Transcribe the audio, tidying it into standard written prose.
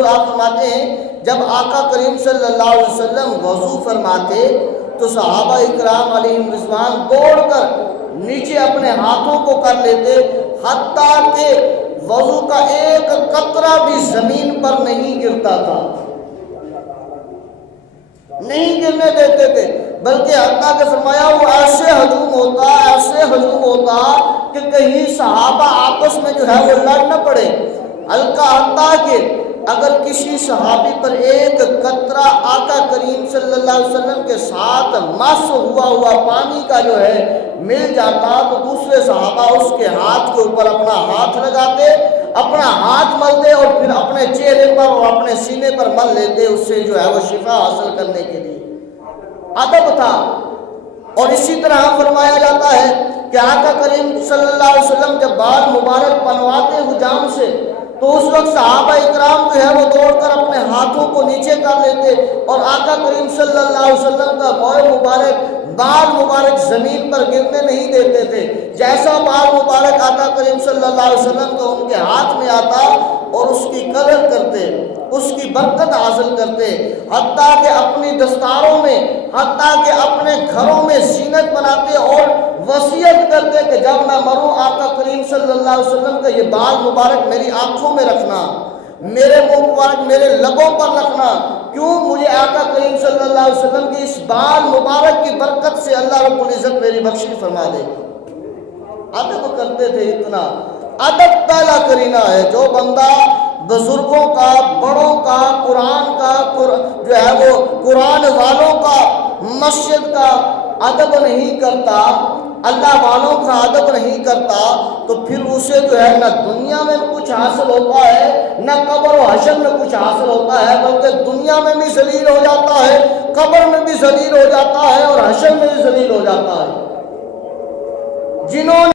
حضور آپ فرماتے ہیں جب آقا کریم صلی اللہ علیہ وسلم وضو فرماتے تو صحابہ اکرام علیہم رضوان دوڑ کر نیچے اپنے ہاتھوں کو کر لیتے، حتیٰ کہ وضو کا ایک قطرہ بھی زمین پر نہیں گرتا تھا، نہیں گرنے دیتے تھے، بلکہ حتیٰ کہ فرمایا وہ ایسے ہجوم ہوتا کہ کہیں صحابہ آپس میں جو ہے وہ لڑ نہ پڑے، حتیٰ کہ اگر کسی صحابی پر ایک قطرہ آقا کریم صلی اللہ علیہ وسلم کے ساتھ مس ہوا پانی کا جو ہے مل جاتا تو دوسرے صحابہ اس کے ہاتھ کے اوپر اپنا ہاتھ لگاتے، اپنا ہاتھ ملتے اور پھر اپنے چہرے پر اور اپنے سینے پر مل لیتے، اس سے جو ہے وہ شفا حاصل کرنے کے لیے ادب تھا۔ اور اسی طرح فرمایا جاتا ہے کہ آقا کریم صلی اللہ علیہ وسلم جب بال مبارک بنواتے حجام سے تو اس وقت صحابہ اکرام جو ہے وہ دوڑ کر اپنے ہاتھوں کو نیچے کر لیتے اور آقا کریم صلی اللہ علیہ وسلم کا بال مبارک زمین پر گرنے نہیں دیتے تھے، جیسا بال مبارک آقا کریم صلی اللہ علیہ وسلم کا ان کے ہاتھ میں آتا اور اس کی قدر کرتے، اس کی برکت حاصل کرتے، حتیٰ کہ اپنی دستاروں میں، حتیٰ کہ اپنے گھروں میں زینت بناتے اور وصیت کرتے کہ جب میں مروں آقا کریم صلی اللہ علیہ وسلم کا یہ بال مبارک میری آنکھوں میں رکھنا، میرے منہ مبارک میرے لبوں پر رکھنا، کیوں مجھے آقا کریم صلی اللہ علیہ وسلم کی اس بال مبارک کی برکت سے اللہ رب العزت میری بخشش فرما دے۔ ادب کرتے تھے، اتنا ادب پہلا کرینہ ہے۔ جو بندہ بزرگوں کا، بڑوں کا، قرآن کا جو ہے وہ قرآن والوں کا، مسجد کا ادب نہیں کرتا، اللہ والوں کا ادب نہیں کرتا، تو پھر اسے جو ہے نہ دنیا میں کچھ حاصل ہوتا ہے، نہ قبر و حشر میں کچھ حاصل ہوتا ہے، بلکہ دنیا میں بھی ذلیل ہو جاتا ہے، قبر میں بھی ذلیل ہو جاتا ہے اور حشر میں بھی ذلیل ہو جاتا ہے۔ جنہوں